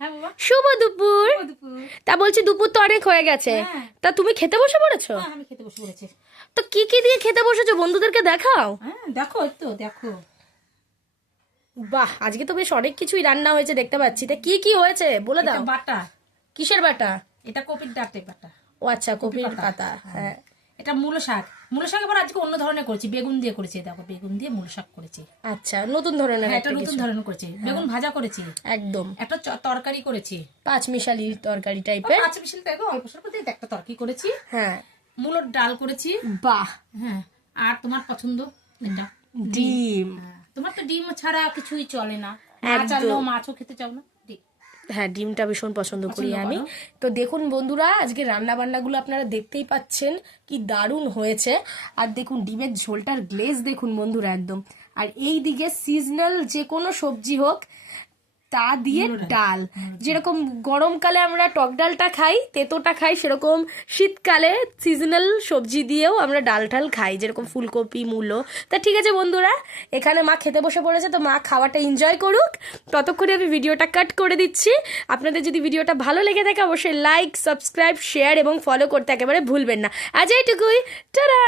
হ্যাঁ বাবা। শুভ দুপুর। তা বলছি দুপুর তো অনেক হয়ে গেছে, হ্যাঁ। তা তুমি খেতে বসে পড়েছো? হ্যাঁ, আমি খেতে বসে পড়েছি। তো কি কি দিয়ে খেতে বসেছো বন্ধুদেরকে দেখাও। হ্যাঁ দেখো, এই তো দেখো। বাহ, আজকে তো বেশ অনেক কিছুই রান্না হয়েছে দেখতে পাচ্ছি। তা কি কি হয়েছে বলে এটা দাও। বাটা, কিসের বাটা? এটা কপির ডাঁটে বাটা। ও আচ্ছা, কপির পাতা। হ্যাঁ, এটা মূলো শাক। মূলো শাক আবার আজকে অন্য ধরনের করেছি, বেগুন দিয়ে করেছি। দেখো, বেগুন দিয়ে মূলো শাক করেছি। আচ্ছা, নতুন ধরনের হ্যাঁ, এটা একটা নতুন কিছু। ধরনের করেছি। বেগুন ভাজা করেছি, একদম একটা তরকারি করেছি। পাঁচ মিশালি তরকারি টাইপের। পাঁচ মিশালি টাইপের অল্প স্বল্প দিয়ে একটা তরকারি করেছি। হ্যাঁ, মূলোর ডাল করেছি। বাহ। হ্যাঁ, আর তোমার পছন্দ এটা ডিম। হ্যাঁ, তোমার তো ডিম ছাড়া কিছুই চলে না। মাছ একদম। আনলেও মাছও খেতে চাও না। ডিম। হ্যাঁ, ডিমটা ভীষণ পছন্দ করি পছন্দ আমি। করো? তো দেখুন বন্ধুরা, আজকে রান্না বান্নাগুলো আপনারা দেখতেই পাচ্ছেন কি দারুণ হয়েছে। আর দেখুন ডিমের ঝোলটার গ্লেজ দেখুন বন্ধুরা একদম। আর এই দিকে সিজনাল যে কোনো সবজি হোক তা দিয়ে ডাল, যেরকম গরমকালে আমরা টক ডালটা খাই, তেতোটা খাই, সেরকম শীতকালে সিজনাল সবজি দিয়েও আমরা ডাল ঠাল খাই, যেরকম ফুলকপি, মূলো। তা ঠিক আছে বন্ধুরা, এখানে মা খেতে বসে পড়েছে, তো মা খাওয়াটা এনজয় করুক, ততক্ষণে আমি ভিডিওটা কাট করে দিচ্ছি। আপনাদের যদি ভিডিওটা ভালো লেগে থাকে অবশ্যই লাইক, সাবস্ক্রাইব, শেয়ার এবং ফলো করতে একেবারে ভুলবেন না। আজ এইটুকুই, টাটা।